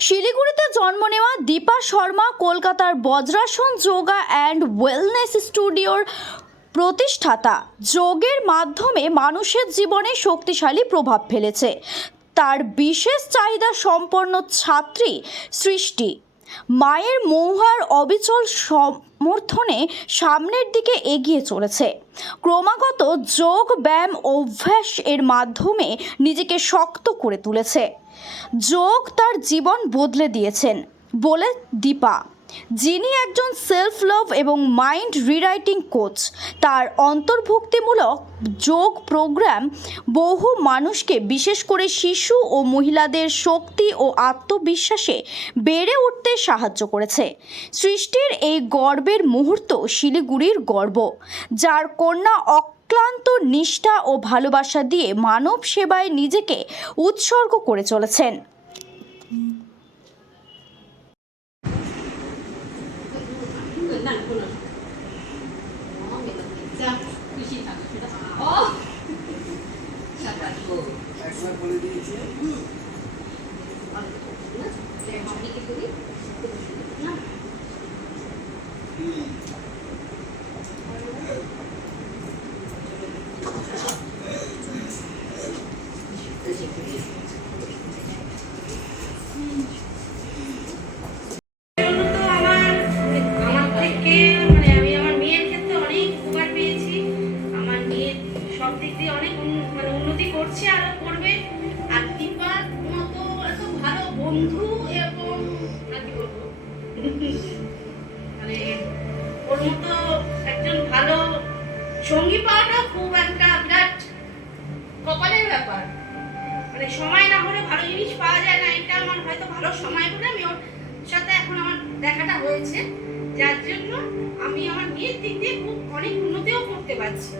শিলিগুড়িতে জন্ম নেওয়া দীপা শর্মা, কলকাতার বজ্রাসন যোগা অ্যান্ড ওয়েলনেস স্টুডিওর প্রতিষ্ঠাতা। যোগের মাধ্যমে মানুষের জীবনে শক্তিশালী প্রভাব ফেলেছে। তার বিশেষ চাহিদা সম্পন্ন ছাত্রী সৃষ্টি। মায়ের মৌহার অবিচল সমর্থনে সামনের দিকে এগিয়ে চলেছে। ক্রমাগত যোগ, ব্যায়াম, অভ্যাস এর মাধ্যমে নিজেকে শক্ত করে তুলেছে। যোগ তার জীবন বদলে দিয়েছেন বলে দীপা। যিনি একজন সেলফ লাভ এবং মাইন্ড রিরাইটিং কোচ তার অন্তর্ভুক্তিমূলক যোগ প্রোগ্রাম বহু মানুষকে, বিশেষ করে শিশু ও মহিলাদের শক্তি ও আত্মবিশ্বাসে বেড়ে উঠতে সাহায্য করেছে। সৃষ্টির এই গর্বের মুহূর্ত শিলিগুড়ির গর্ব, যার কন্যা অক্লান্ত নিষ্ঠা ও ভালোবাসা দিয়ে মানব সেবায় নিজেকে উৎসর্গ করে চলেছেন। একবার বলে দিয়েছে জন্য দিয়ে অনেক মানে উন্নতি করছে আরও করবে। আর দীপার মতো এত ভালো বন্ধু এবং, আর কি বলব? মানে ওর মতো একজন ভালো সঙ্গী পাওয়াটা খুব একটা বিরাট কপালের ব্যাপার। মানে সময় না হলে ভালো জিনিস পাওয়া যায় না, এটা আমার হয়তো ভালো সময় বলে আমি ওর সাথে এখন আমার দেখাটা হয়েছে। যার জন্য আমি আমার বিয়ের দিক দিয়ে খুব অনেক উন্নতিও করতে পারছি।